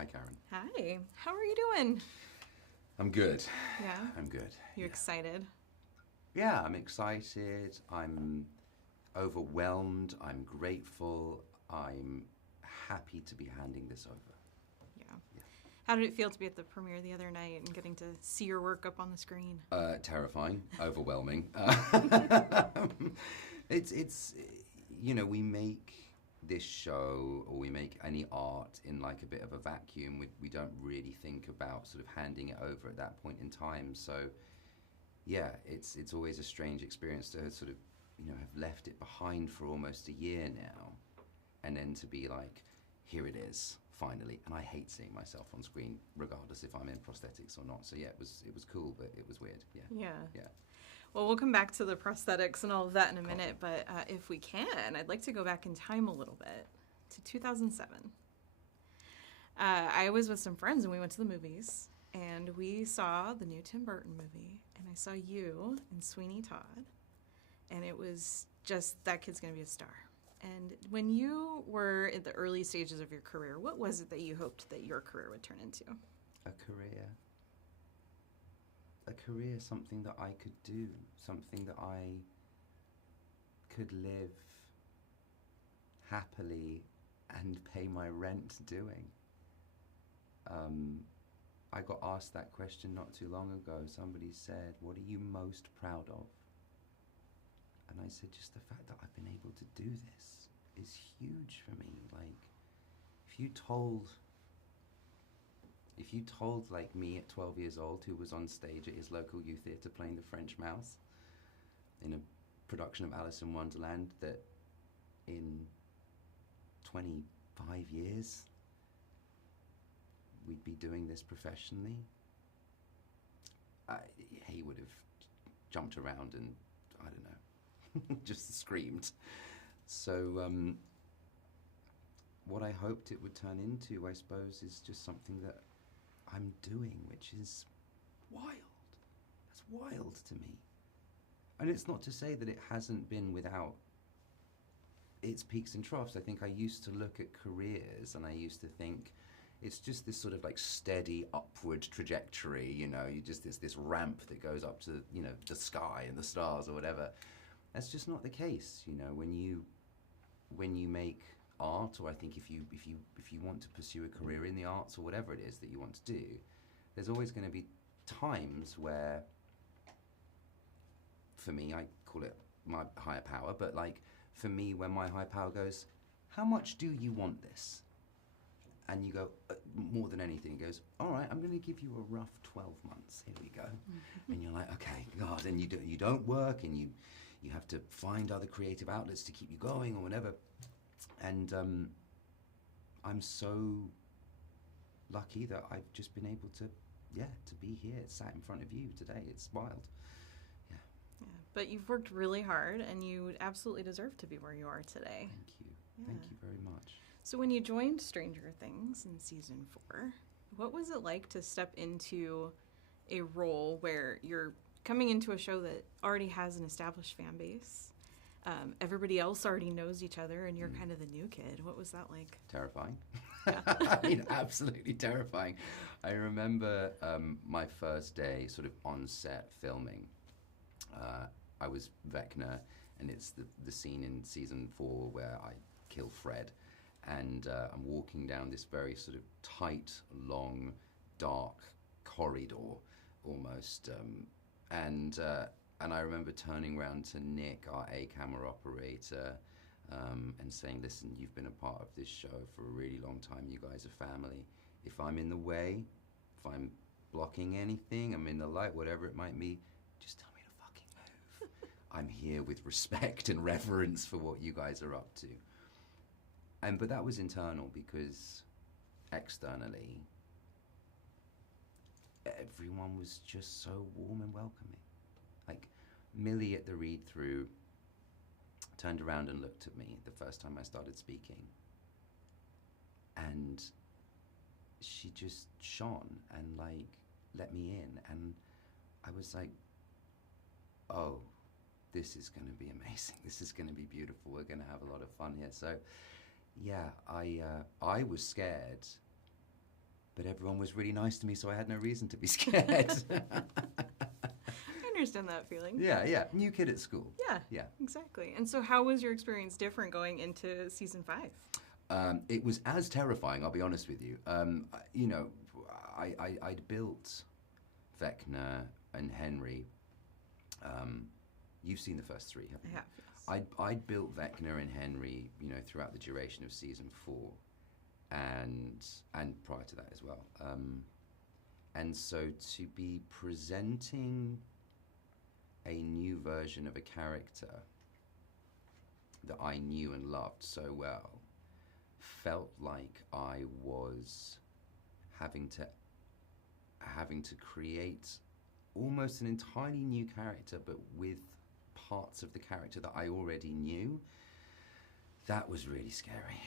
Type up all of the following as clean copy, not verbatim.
Hi, Karen. Hi. How are you doing? I'm good. Yeah. I'm good. You excited? Yeah, I'm excited. I'm overwhelmed. I'm grateful. I'm happy to be handing this over. Yeah. Yeah. How did it feel to be at the premiere the other night and getting to see your work up on the screen? Terrifying, overwhelming. It's we make this show or we make any art in like a bit of a vacuum. We don't really think about sort of handing it over at that point in time. So yeah, it's always a strange experience to sort of have left it behind for almost a year now, and then to be like, here it is finally. And I hate seeing myself on screen regardless if I'm in prosthetics or not. So yeah, it was cool, but it was weird. Yeah. Well, we'll come back to the prosthetics and all of that in a minute, but if we can, I'd like to go back in time a little bit to 2007. I was with some friends and we went to the movies and we saw the new Tim Burton movie, and I saw you and Sweeney Todd, and it was just, that kid's going to be a star. And when you were at the early stages of your career, what was it that you hoped that your career would turn into? A career, something that I could do, something that I could live happily and pay my rent doing. I got asked that question not too long ago. Somebody said, what are you most proud of? And I said, just the fact that I've been able to do this is huge for me. Like, if you told like me at 12 years old, who was on stage at his local youth theatre playing the French Mouse in a production of Alice in Wonderland, that in 25 years we'd be doing this professionally, he would have jumped around and, I don't know, just screamed. So what I hoped it would turn into, I suppose, is just something that I'm doing, which is wild. That's wild to me. And it's not to say that it hasn't been without its peaks and troughs. I think I used to look at careers and I used to think it's just this sort of like steady upward trajectory, you just this ramp that goes up to, the sky and the stars or whatever. That's just not the case, when you make art, or I think if you want to pursue a career in the arts or whatever it is that you want to do, there's always going to be times where, for me, I call it my higher power, but like for me, when my higher power goes, how much do you want this? And you go, more than anything, it goes, all right, I'm going to give you a rough 12 months. Here we go. And you're like, okay, God, and you don't work, and you have to find other creative outlets to keep you going or whatever. And I'm so lucky that I've just been able to be here, sat in front of you today. It's wild. Yeah. But you've worked really hard, and you absolutely deserve to be where you are today. Thank you. Yeah. Thank you very much. So when you joined Stranger Things in season 4, what was it like to step into a role where you're coming into a show that already has an established fan base? Everybody else already knows each other, and you're kind of the new kid. What was that like? Terrifying. Yeah. I mean, absolutely terrifying. I remember my first day sort of on set filming. I was Vecna, and it's the scene in season 4 where I kill Fred. And I'm walking down this very sort of tight, long, dark corridor almost. And I remember turning around to Nick, our A-camera operator, and saying, listen, you've been a part of this show for a really long time. You guys are family. If I'm in the way, if I'm blocking anything, I'm in the light, whatever it might be, just tell me to fucking move. I'm here with respect and reverence for what you guys are up to. But that was internal, because externally, everyone was just so warm and welcoming. Like, Millie at the read-through turned around and looked at me the first time I started speaking. And she just shone and, like, let me in. And I was like, oh, this is going to be amazing. This is going to be beautiful. We're going to have a lot of fun here. So, yeah, I was scared but everyone was really nice to me, so I had no reason to be scared. I understand that feeling. Yeah. New kid at school. Yeah, exactly. And so how was your experience different going into season 5? It was as terrifying, I'll be honest with you. You know, I'd built Vecna and Henry. You've seen the first 3, haven't you? I have, yes. I'd built Vecna and Henry, you know, throughout the duration of season 4, and prior to that as well. And so to be presenting a new version of a character that I knew and loved so well felt like I was having to create almost an entirely new character, but with parts of the character that I already knew. That was really scary.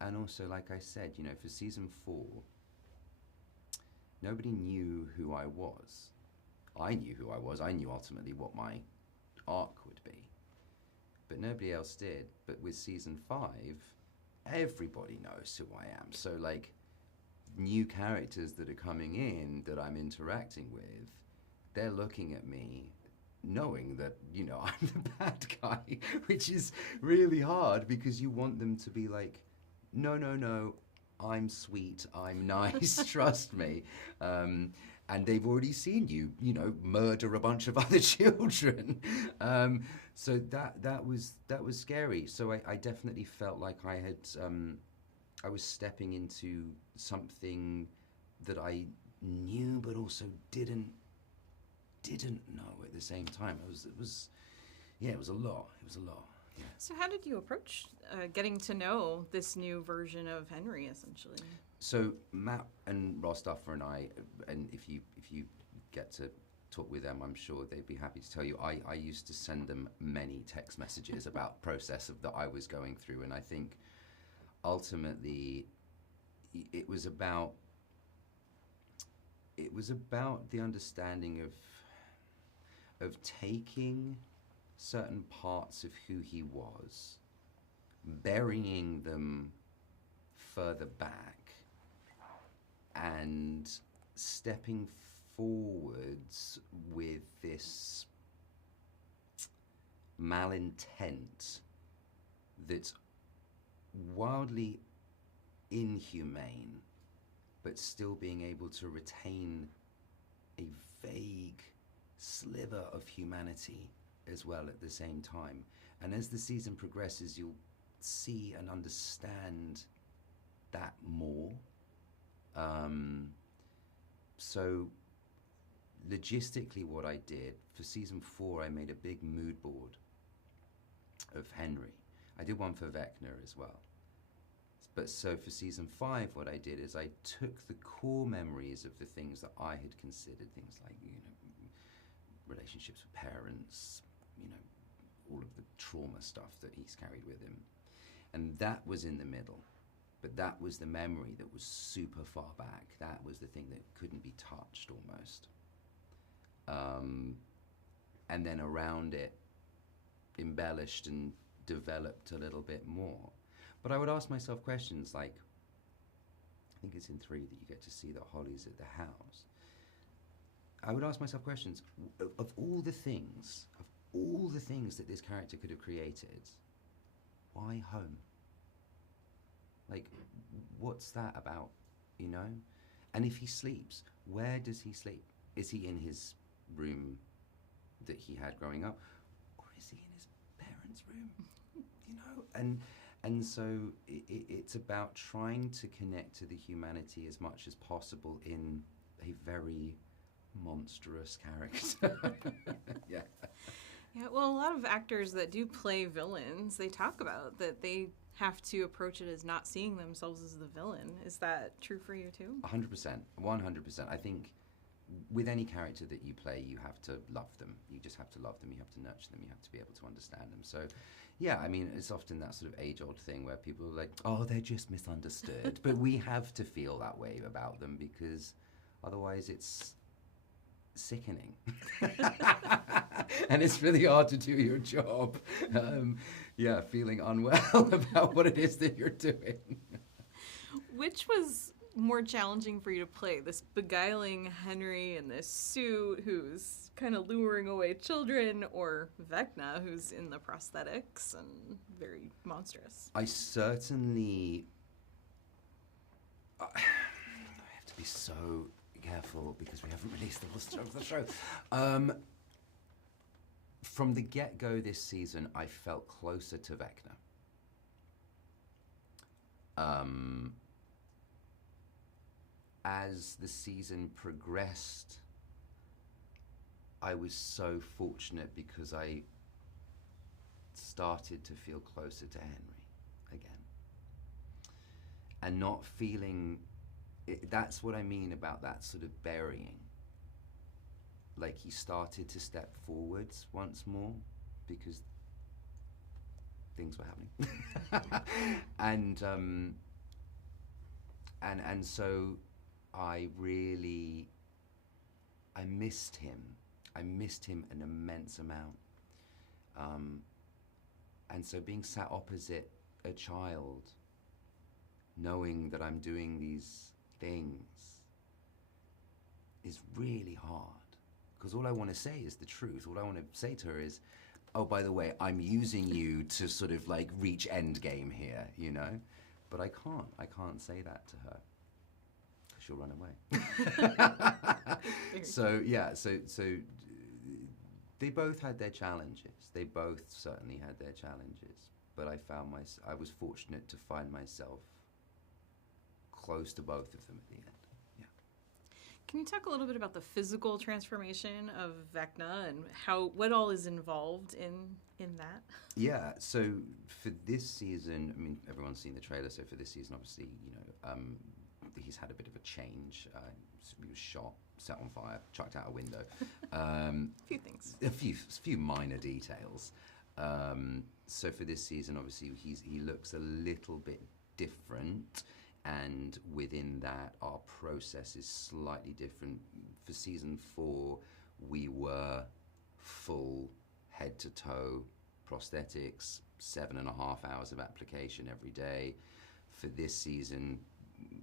And also, like I said, you know, for season 4, nobody knew who I was. I knew who I was. I knew ultimately what my arc would be, but nobody else did. But with season 5, everybody knows who I am. So like, new characters that are coming in that I'm interacting with, they're looking at me knowing that, you know, I'm the bad guy, which is really hard because you want them to be like, no, I'm sweet, I'm nice, trust me. And they've already seen you know, murder a bunch of other children. So that was scary. So I definitely felt like I was stepping into something that I knew but also didn't know at the same time. It was a lot. Yeah. So how did you approach getting to know this new version of Henry, essentially? So Matt and Rostoffer and I, and if you get to talk with them, I'm sure they'd be happy to tell you, I used to send them many text messages about process that I was going through, and I think ultimately it was about the understanding of taking certain parts of who he was, burying them further back, and stepping forwards with this malintent that's wildly inhumane, but still being able to retain a vague sliver of humanity as well at the same time. And as the season progresses, you'll see and understand that more. So logistically, what I did for season 4, I made a big mood board of Henry. I did one for Vecna as well. But so for season 5, what I did is I took the core memories of the things that I had considered, things like, you know, relationships with parents, you know, all of the trauma stuff that he's carried with him. And that was in the middle. But that was the memory that was super far back. That was the thing that couldn't be touched almost. And then around it, embellished and developed a little bit more. But I would ask myself questions like, I think it's in 3 that you get to see that Holly's at the house. I would ask myself questions of all the things that this character could have created, why home? Like, what's that about, you know? And if he sleeps, where does he sleep? Is he in his room that he had growing up? Or is he in his parents' room? You know? And so it's about trying to connect to the humanity as much as possible in a very monstrous character. Yeah. Yeah, well, a lot of actors that do play villains, they talk about that they have to approach it as not seeing themselves as the villain. Is that true for you too? 100%, 100%. I think with any character that you play, you have to love them. You just have to love them. You have to nurture them. You have to be able to understand them. So, yeah, I mean, it's often that sort of age-old thing where people are like, oh, they're just misunderstood. But we have to feel that way about them because otherwise it's sickening. And it's really hard to do your job. Feeling unwell about what it is that you're doing. Which was more challenging for you to play? This beguiling Henry in this suit who's kind of luring away children, or Vecna who's in the prosthetics and very monstrous? I certainly... I have to be so careful because we haven't released the roster of the show. From the get-go this season, I felt closer to Vecna. As the season progressed, I was so fortunate because I started to feel closer to Henry again. And not feeling, that's what I mean about that sort of burying. Like he started to step forwards once more because things were happening. and so I missed him. I missed him an immense amount. And so being sat opposite a child, knowing that I'm doing these things, is really hard. Because all I want to say is the truth. All I want to say to her is, oh, by the way, I'm using you to sort of like reach end game here, you know? But I can't say that to her. She'll run away. So they both had their challenges. They both certainly had their challenges. But I was fortunate to find myself close to both of them at the end. Yeah. Can you talk a little bit about the physical transformation of Vecna and what all is involved in that? Yeah. So for this season, I mean, everyone's seen the trailer. So for this season, obviously, he's had a bit of a change. He was shot, set on fire, chucked out a window. A few things. A few minor details. So for this season, obviously, he looks a little bit different, and within that, our process is slightly different. For season 4, we were full head-to-toe prosthetics, 7.5 hours of application every day. For this season,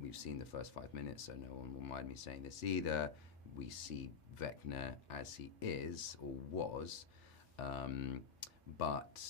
we've seen the first 5 minutes, so no one will mind me saying this either. We see Vecna as he is, or was, but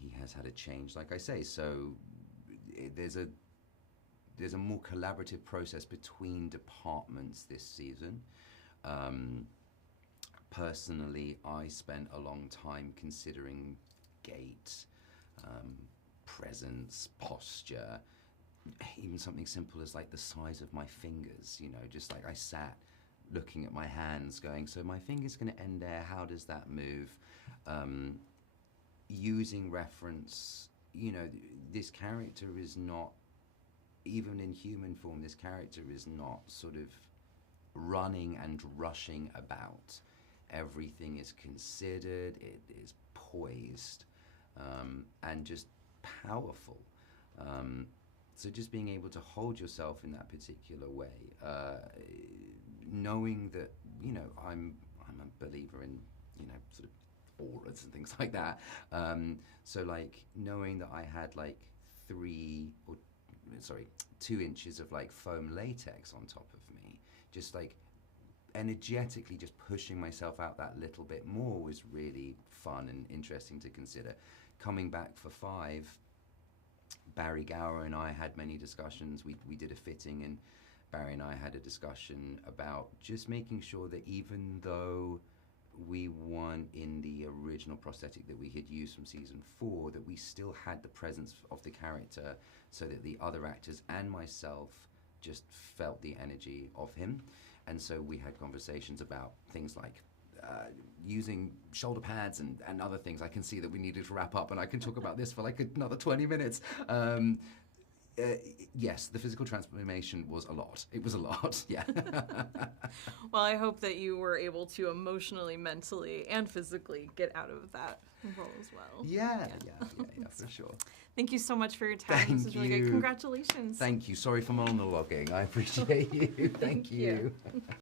he has had a change, like I say. So there's a more collaborative process between departments this season. Personally, I spent a long time considering gait, presence, posture, even something simple as like the size of my fingers, just like I sat looking at my hands going, so my finger's going to end there, how does that move? Using reference, this character is not, even in human form, this character is not sort of running and rushing about. Everything is considered, it is poised, and just powerful. So just being able to hold yourself in that particular way, knowing that, I'm a believer in, sort of auras and things like that. So like knowing that I had like 2 inches of like foam latex on top of me, just like energetically just pushing myself out that little bit more was really fun and interesting to consider. Coming back for 5, Barry Gower and I had many discussions. We did a fitting, and Barry and I had a discussion about just making sure that even though we weren't in the original prosthetic that we had used from season 4, that we still had the presence of the character, so that the other actors and myself just felt the energy of him. And so we had conversations about things like using shoulder pads and other things. I can see that we needed to wrap up, and I can talk about this for like another 20 minutes. Yes, the physical transformation was a lot. It was a lot, yeah. Well, I hope that you were able to emotionally, mentally, and physically get out of that role as well. Yeah, for sure. Thank you so much for your time. Thank this was really you. good. Congratulations. Thank you. Sorry for monologuing. I appreciate you. Thank you.